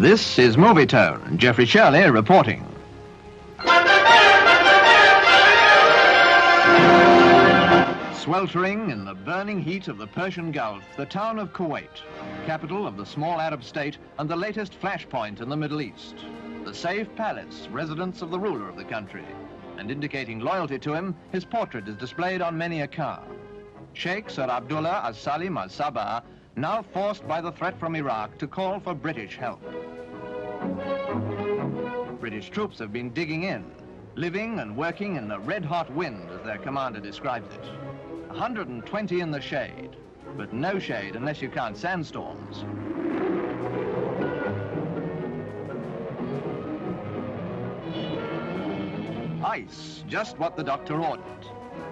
This is Movie Tone. Jeffrey Shirley reporting. Sweltering in the burning heat of the Persian Gulf, the town of Kuwait, capital of the small Arab state and the latest flashpoint in the Middle East. The safe palace, residence of the ruler of the country. And indicating loyalty to him, his portrait is displayed on many a car. Sheikh Sir Abdullah As-Salim Al-Sabah, now forced by the threat from Iraq to call for British help. British troops have been digging in, living and working in the red-hot wind, as their commander describes it. 120 in the shade, but no shade unless you count sandstorms. Ice, just what the doctor ordered.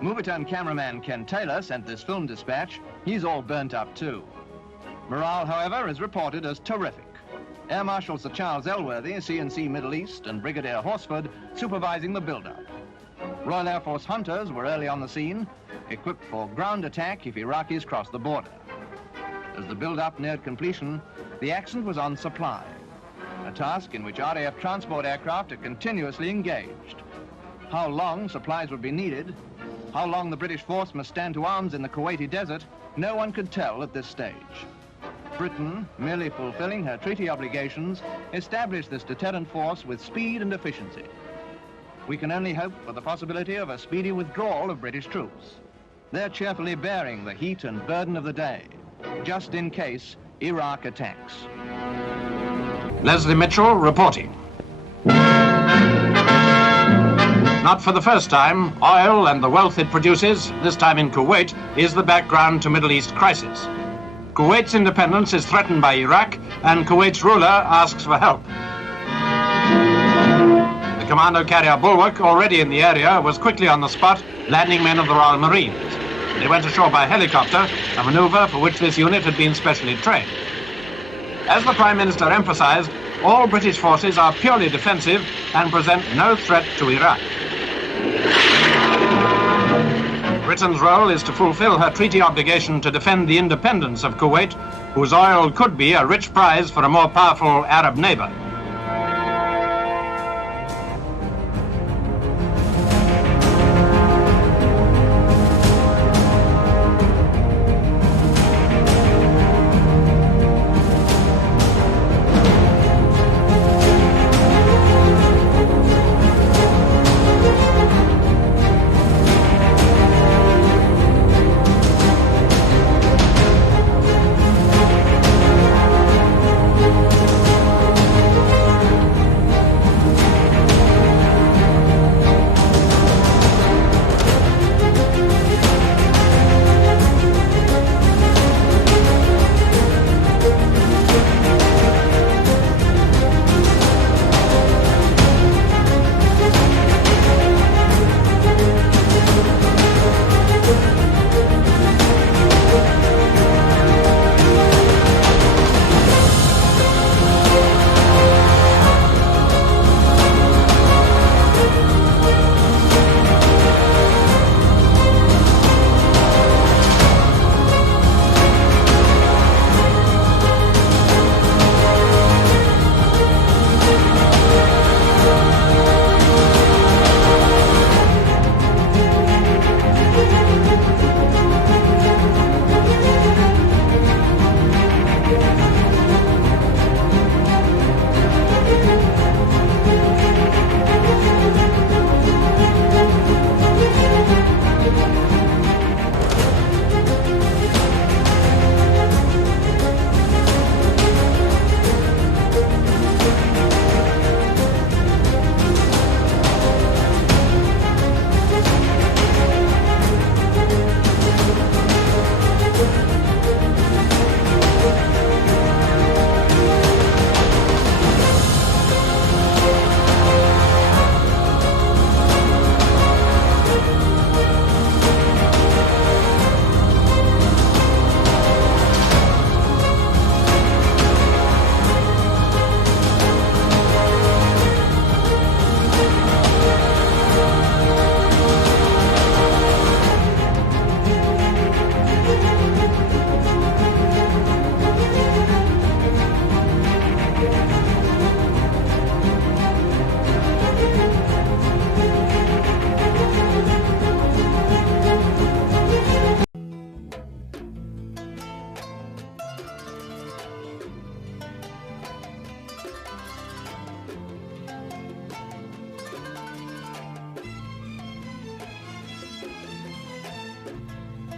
Movietone cameraman Ken Taylor sent this film dispatch. He's all burnt up too. Morale, however, is reported as terrific. Air Marshal Sir Charles Elworthy, CNC Middle East, and Brigadier Horsford supervising the build-up. Royal Air Force hunters were early on the scene, equipped for ground attack if Iraqis crossed the border. As the build-up neared completion, the accent was on supply, a task in which RAF transport aircraft are continuously engaged. How long supplies would be needed, how long the British force must stand to arms in the Kuwaiti desert, no one could tell at this stage. Britain, merely fulfilling her treaty obligations, established this deterrent force with speed and efficiency. We can only hope for the possibility of a speedy withdrawal of British troops. They're cheerfully bearing the heat and burden of the day, just in case Iraq attacks. Leslie Mitchell reporting. Not for the first time, oil and the wealth it produces, this time in Kuwait, is the background to Middle East crisis. Kuwait's independence is threatened by Iraq, and Kuwait's ruler asks for help. The commando carrier Bulwark, already in the area, was quickly on the spot, landing men of the Royal Marines. They went ashore by helicopter, a maneuver for which this unit had been specially trained. As the Prime Minister emphasized, all British forces are purely defensive and present no threat to Iraq. Britain's role is to fulfill her treaty obligation to defend the independence of Kuwait, whose oil could be a rich prize for a more powerful Arab neighbor.